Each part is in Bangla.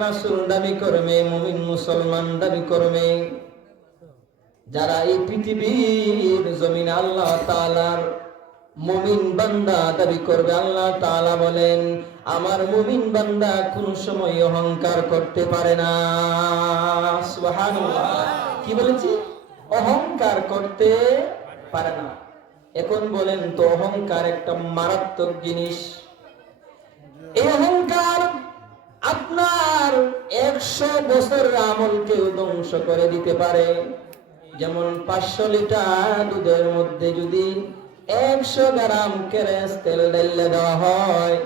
রাসূল দাবি করবে, মুমিন মুসলমান দাবি করবে। যারা এই পৃথিবীর জমিন আল্লাহ তাআলার মুমিন বান্দা দাবি করবে, আল্লাহ তাআলা বলেন, আমার মুমিন বান্দা কোন সময় অহংকার করতে পারে না। কি বলেছি? অহংকার করতে পারে না। এখন বলেন তো, অহংকার একটা মারাত্মক জিনিস। এই অহংকার আপনার একশো বছরের আমলকেও ধ্বংস করে দিতে পারে। যেমন পাঁচশো লিটার দুধের মধ্যে যদি একশো গ্রাম কেরেস তেল ঢেলে দেওয়া হয়,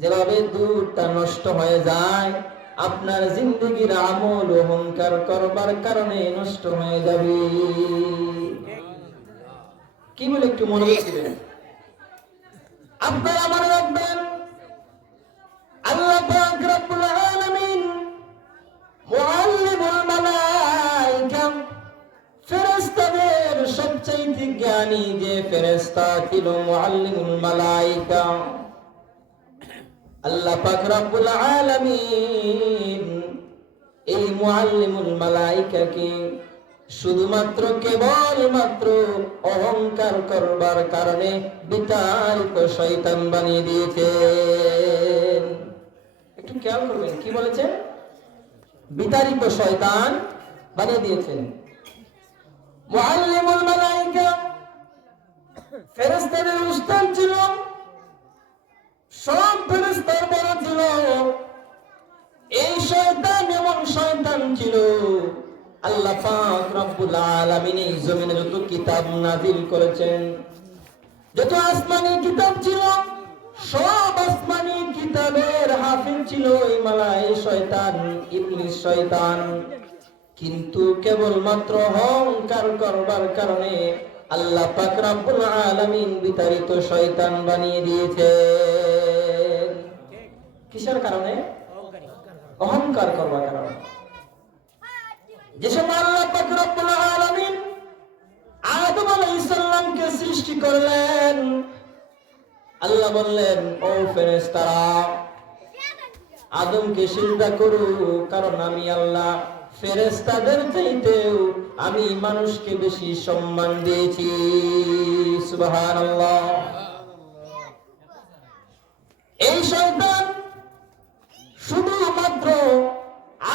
যেভাবে দুধটা নষ্ট হয়ে যায়, আপনার জিন্দগির আমল অহংকার করবার কারণে নষ্ট হয়ে যাবে। কি বলে একটু মনে রাখবেন আপনারা মনে রাখবেন, আল্লাহ সবচেয়ে জ্ঞানী যে ফেরেশতা ছিল মুআল্লিমুল আল্লাহ পাক রব্বুল আলামিন এই মুআল্লিমুল শুধুমাত্র অহংকার করবার কারণে বিতাড়িত শয়তান বানিয়ে দিয়েছেন। একটু খেয়াল করবেন, কি বলেছেন? বিতাড়িত শয়তান বানিয়ে দিয়েছেন। মুআল্লিমুল মালাইকা। ফেরেশতাদের উস্তাদ ছিল। সব ফেরেশতার বড় ছিল। এই শয়তান এমন শয়তান ছিল। আল্লাহ পাক রব্বুল আলামিন এই জমিনে যত কিতাব নাজিল করেছেন, যত আসমানি কিতাব ছিল, সব আসমানি কিতাবের হাফিজ ছিল এই মালাই শয়তান, ইবলিস শয়তান। কিন্তু কেবলমাত্র অহংকার করবার কারণে আল্লাহ পাক রব্বুল আলামিন বিতাড়িত শয়তান বানিয়ে দিয়েছেন। কিসের কারণে? অহংকার করবার কারণে। আল্লাহ আদম সৃষ্টি করলেন, আল্লাহ বললেন, ও আদমকে সিজদা করু, কারণ আমি আল্লাহ ফেরেশতাদের চাইতেও আমি মানুষকে বেশি সম্মান দিয়েছি। সুবহানাল্লাহ। এই শয়তান শুধুমাত্র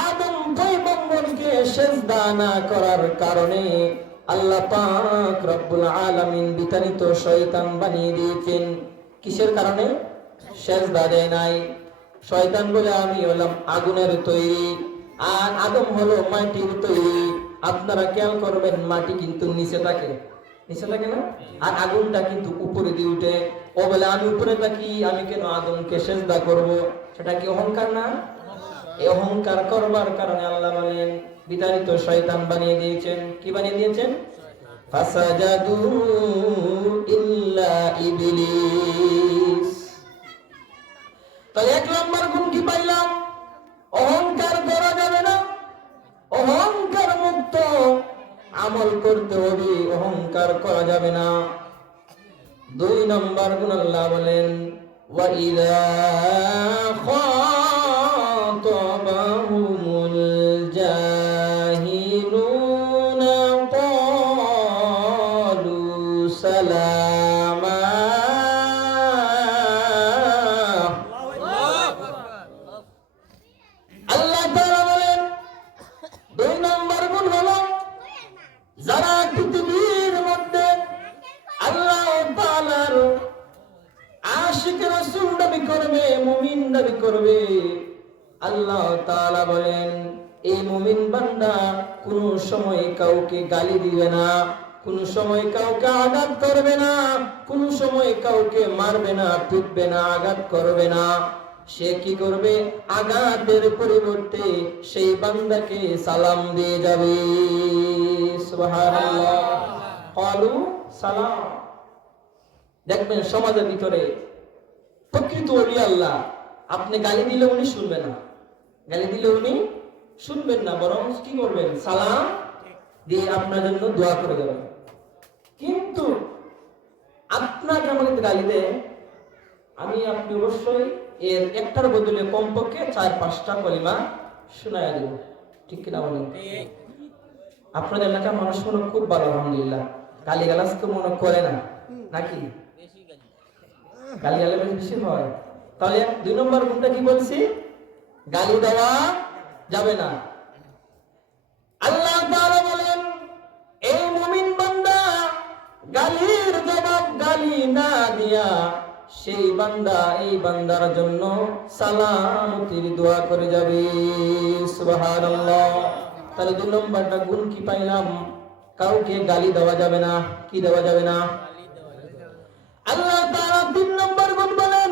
আদম পয়গম্বরকে সেজদা না করার কারণে আল্লাহ পাক রব্বুল আলামিন বিতাড়িত শয়তান বানিয়ে দিয়েছেন। কিসের কারণে? সেজদা দেয় নাই। শয়তান বলে আমি হলাম আগুনের তৈরি। আর আদম হলো মাটির তৈরি। আপনারা খেয়াল করবেন, মাটি কিন্তু নিচে থাকে। নিচে থাকে না? আর আগুনটা কিন্তু উপরে দিয়ে উঠে। ও বলে, আমি উপরে থাকি, আমি কেন আদমকে সেজদা করব? সেটা কি অহংকার না? অহংকার করবার কারণে আল্লাহ বলেন, বিতাড়িত শয়তান বানিয়ে দিয়েছেন। কি বানিয়ে দিয়েছেন? ফাসাজাদু ইল্লা ইবলিস। তাহলে এক নম্বর গুণ কি পাইলাম? আমল করতে হবে অহংকার করা যাবে না। দুই নম্বর গুণ আল্লাহ বলেন ওয়া তাআলা বলেন এই মুমিন বান্দা কোন সময় কাউকে গালি দিবে না, কোন সময় কাউকে আঘাত করবে না, কোন সময় কাউকে মারবে না পিটবে না, আঘাত করবে না। সে কি করবে? আঘাতের পরিবর্তে সেই বান্দাকে সালাম দিয়ে যাবে। সালাম। দেখবেন সমাজের ভিতরে প্রকৃত আল্লাহ আপনি গালি দিলে উনি শুনবে না। গালি দিলে উনি শুনবেন না বরং কি করবেন? সালাম দিয়ে আপনার জন্য দোয়া করে দেবেন। কিন্তু আপনাকে আমাকে গালি দেয় আমি আপনি অবশ্যই এর একটার বদলে কমপক্ষে চার পাঁচটা কলিমা শোনায় দেব। ঠিক কিনা বলেন? আপনাদের এলাকার মানুষ মনে খুব ভালো আলহামদুলিল্লাহ। গালি গালাজ তো মনে করে না নাকি? গালি। গালাজ বেশি হয়। তাহলে দুই নম্বর গুণটা কি বলছি? গালি দেওয়া যাবে না। আল্লাহ বলেন, এই মুমিন বান্দা গালির জবাব গালি না দিয়া, সেই বান্দা এই বান্দার জন্য সালামতির দোয়া করে যাবে। সুবহানাল্লাহ। তাহলে দুই নম্বরটা গুণ কি পাইলাম? কাউকে গালি দেওয়া যাবে না, কি দেওয়া যাবে না? আল্লাহ তাআলা তিন নম্বর গুণ বলেন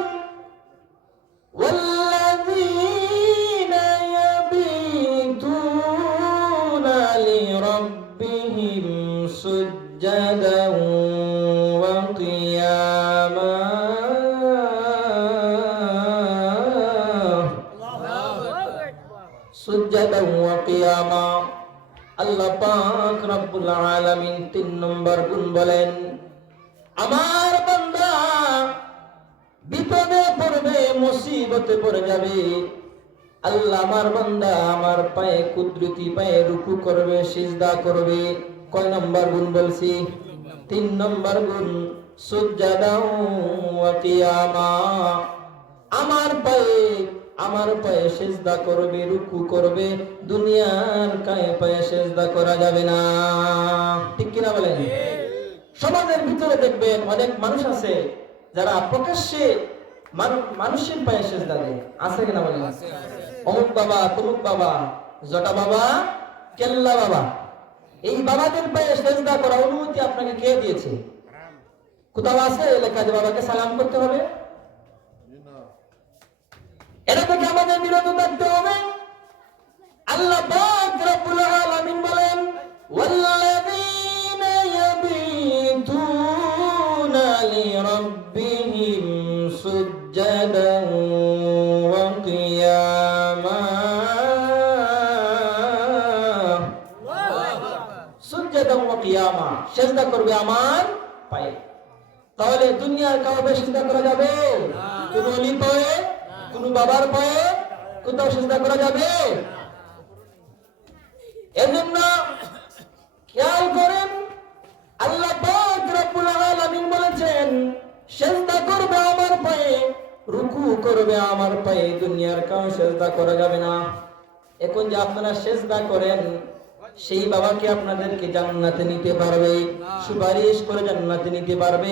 سجدا وقياما আল্লাহ পাক রব্বুল আলামিন তিন নম্বর গুণ বলেন আমার বান্দা বিপদে পড়বে মুসিবতে পড়ে যাবে আল্লাহ আমার বান্দা আমার পায়ে কুদরতি পায়ে রুকু করবে সিজদা করবে কয় নম্বর গুণ বলছি তিন নম্বর গুণ সুজ্জাদাও ওয়া কিয়ামা আমার পায়ে আমার পায়ে সেজদা করবে রুকু করবে দুনিয়ার কায়ে পায়ে সেজদা করা যাবে না। ঠিক কিনা বলেন? সমাজের ভিতরে দেখবেন অনেক মানুষ আছে যারা প্রকাশ্যে মানুষের পায়ে সেজদা দেয়। আছে কিনা বলেন? অমুক বাবা তমুক বাবা জটা বাবা কেল্লা বাবা। এই বাবাদের পায়ে সেজদা করা অনুমতি আপনাকে কে দিয়েছে? কোথাও আছে? লেখা যে বাবাকে সালাম করতে হবে? এটা থেকে আমাদের বিরত থাকতে হবে। আল্লাহ পাক রব্বুল আলামিন বলেন ওয়াল্লাযীনা ইয়াবিতুনা লিরাব্বিহিম সুজ্জাদান ওয়া কিয়ামা সুজ্জাদান ওয়া কিয়ামা সিজদা করবে আমার পায়ে। তাহলে দুনিয়ার কাউকে সিজদা করা যাবে? কোন অলি পায়ে? কোন বাবার পায়ে কোথাও সিজদা করা যাবে? এজন্য খেয়াল করেন, আল্লাহ বলেছেন, সিজদা করবে আমার পায়ে, রুকু করবে আমার পায়ে, দুনিয়ার কাউ সিজদা করা যাবে না। এখন যে আপনারা সিজদা করেন সেই বাবাকে আপনাদেরকে জান্নাতে নিতে পারবে সুপারিশ করে জান্নাতে নিতে পারবে।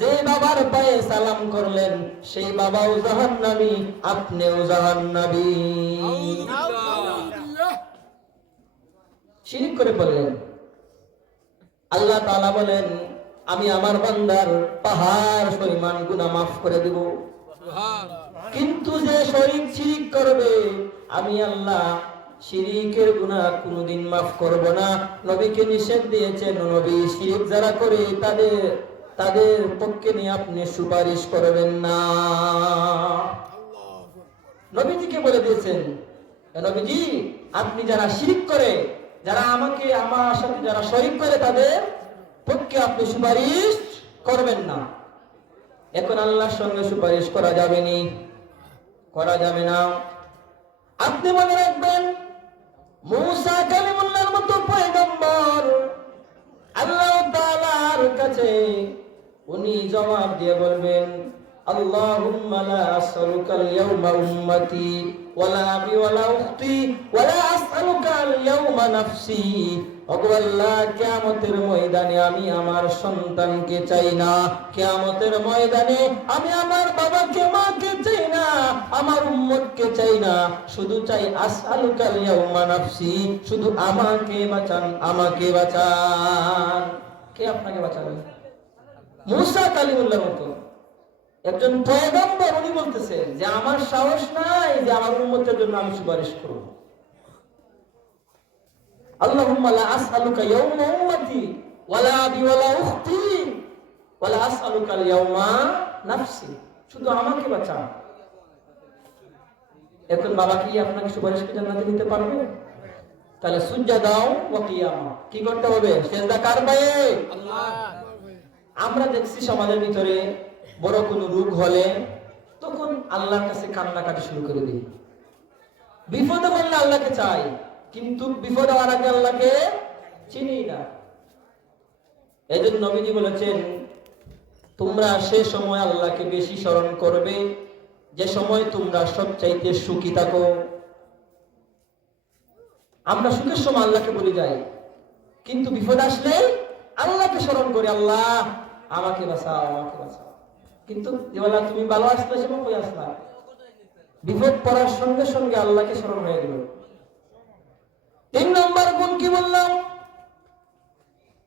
যে বাবার পায়ে সালাম করলেন সেই বাবাও জাহান্নামী আপনিও জাহান্নামী। শিরিক করে বললেন আল্লাহ তাআলা বলেন আমি আমার বান্দার পাহাড় পরিমাণ গুনাহ মাফ করে দেব। কিন্তু যে শরীক শিরিক করবে আমি আল্লাহ শিরিকের গুনাহ কোনোদিন মাফ করব না। নবীকে নিষেধ দিয়েছেন, নবী শিরিক যারা করে তাদের তাদের পক্ষে নিয়ে আপনি সুপারিশ করবেন না। নবীজিকে বলে দিয়েছেন নবীজি, আপনি যারা শিরিক করে, যারা আমাকে, আমার সাথে যারা শরিক করে তাদের পক্ষে আপনি সুপারিশ করবেন না। এখন আল্লাহর সঙ্গে সুপারিশ করা যাবে নি? করা যাবে না। আপনি মনে রাখবেন মুসা কালিমুল্লাহর মতো পয়গম্বর আল্লাহ কাছে উনি জবাব দিয়ে বলবেন কিয়ামতের ময়দানে আমি আমার সন্তানকে চাই না। কিয়ামতের ময়দানে আমি আমার বাবাকে উম্মতকে চাই না, শুধু চাই আসআলুকা আল-ইয়াওমা নাফসি, শুধু আমাকে বাঁচান আমাকে বাঁচান। কে আপনাকে বাঁচাবে? মুসা কালিমুল্লাহর মতো একজন পয়গম্বর উনি বলতেছেন যে, আমার সাহস নাই যে আমার উম্মতের জন্য আমি সুপারিশ করব। আল্লাহুম্মা লা আসআলুকা ইয়াওমা উম্মতি ওয়ালা আবি ওয়ালা উখতি ওয়ালা আসআলুকা ইয়াওমা নাফসি, শুধু আমাকে বাঁচান। এখন বাবা কি আপনাকে সুপারিশ করে জান্নাতে দিতে পারবে? তাহলে সুজ্জা দাও ও কিয়ামা কি করতে হবে? সেজদা কার পায়ে? আমরা দেখছি সমাজের ভিতরে বড় কোনো রোগ হলে তখন আল্লাহর কাছে কান্নাকাটি শুরু করে দিই বিপদে বললে আল্লাহকে চাই কিন্তু বিপদ হওয়ার আগে আল্লাহকে চিনি না। এই জন্য নবীজি বলেছেন তোমরা সে সময় আল্লাহকে বেশি স্মরণ করবে যে সময় তোমরা সবচাইতে সুখী থাকো, আমরা সুখের সময় আল্লাহকে বলে যাই। কিন্তু বিপদ আসলে আল্লাহকে স্মরণ করি, আল্লাহ, আমাকে বাঁচাও আমাকে বাঁচাও। কিন্তু তুমি ভালো আসলে সে কই আসলা। বিপদ পড়ার সঙ্গে সঙ্গে আল্লাহকে স্মরণ হয়ে গেল। তিন নম্বর গুণ কি বললাম?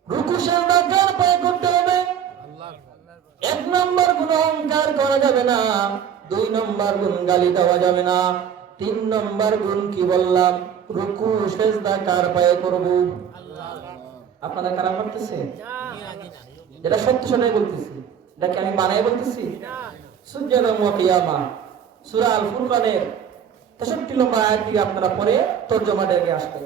রুকু সেজদা পায়ে করতে হবে। এক নম্বর গুণ অহংকার করা যাবে না। দুই নম্বর গুণ গালি দেওয়া যাবে না। তিন নম্বর গুণ কি বললাম? রুকু, সেজদা কার পায়ে করব? আপনারা খারাপ করতেছে? যেটা সত্য সেটাই বলতেছি। এটাকে আমি বানাই বলতেছি? সূর্যদম ওয়া কিয়ামা। সূরা আল ফুরকানের 63 নম্বর আয়াত থেকে আপনারা পড়ে তরজমা দেখে আসবেন।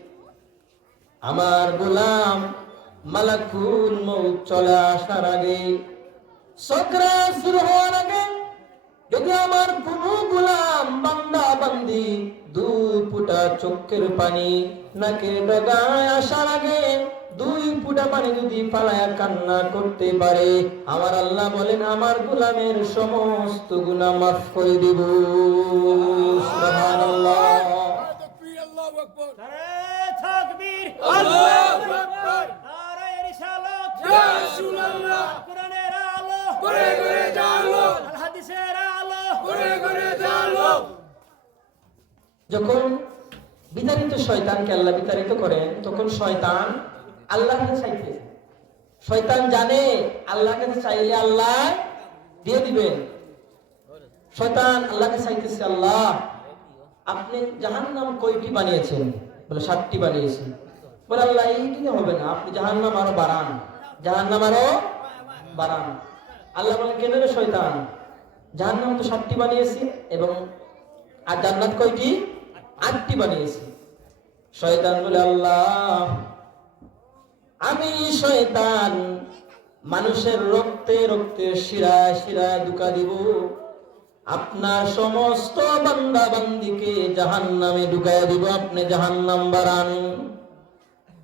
আমার গোলাম মালাকুল মৌত চলে আসার আগে সকরা শুরু হওয়ার আগে যদি আমার কোন গোলাম বান্দা বান্দি দুই ফুটা চোখের পানি নাকের ডগায় আসার আগে দুই ফুটা পানি যদি পালায়া কান্না করতে পারে আমার আল্লাহ বলেন আমার গোলামের সমস্ত গুনাহ মাফ করে দিব। সুবহানাল্লাহ। আল্লাহু আকবার। যখন বিতাড়িত শয়তানকে আল্লাহ বিতাড়িত করেন, তখন শয়তান আল্লাহর চাইতে শয়তান জানে আল্লাহর চাইলে আল্লাহ দিয়ে দিবেন। শয়তান আল্লাহকে চাইতেছে, আল্লাহ, আপনি জাহান্নাম কয়টি বানিয়েছেন? বলে, সাতটি বানিয়েছেন বলে আল্লাহ হবে না, আপনি জাহান্নাম আরও বাড়ান। জাহান্নাম আরও বাড়ান। আল্লাহ বলে, কেন রে শয়তান? জাহান্নাম তো সাতটি বানিয়েছি এবং আর জান্নাত কয়টি? আটটি বানিয়েছি। শয়তান বলে, আল্লাহ, আমি শয়তান, মানুষের রক্তে রক্তে শিরায় শিরায় দুকা দিব। আপনার সমস্ত বান্দা বান্দিকে জাহান নামে ঢুকাইয়া দিব, আপনি জাহান নাম বাড়ান।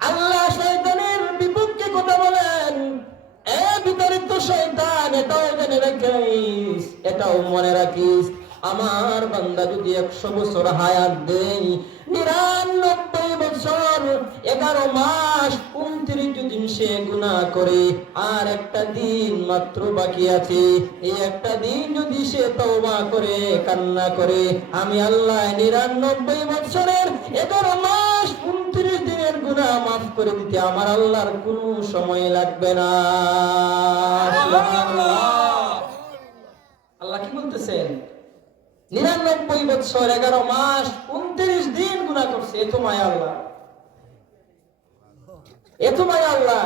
আল্লাহ শয়তানের বিপক্ষে কথা বলেন। এ শয়তান, এটাও রাখিস, এটাও মনে রাখিস। আমার বান্দা যদি একশো বছর হায়াত দেই নিরানব্বই বছর, এগারো মাস, উনত্রিশ দিন সে গুণা করে। আর একটা দিন মাত্র বাকি আছে। এই একটা দিন যদি সে তওবা করে, কান্না করে, আমি আল্লাহ নিরানব্বই বছরের এগারো মাস, উনত্রিশ দিনের গুণা মাফ করে দিতে আমার আল্লাহর কোনো সময় লাগবে না। আল্লাহ কি বলতেছেন? নিরানব্বই বছর এগারো মাস উনত্রিশ দিন গুণা করছে এত মায়া আল্লাহ। এত মায়া আল্লাহ।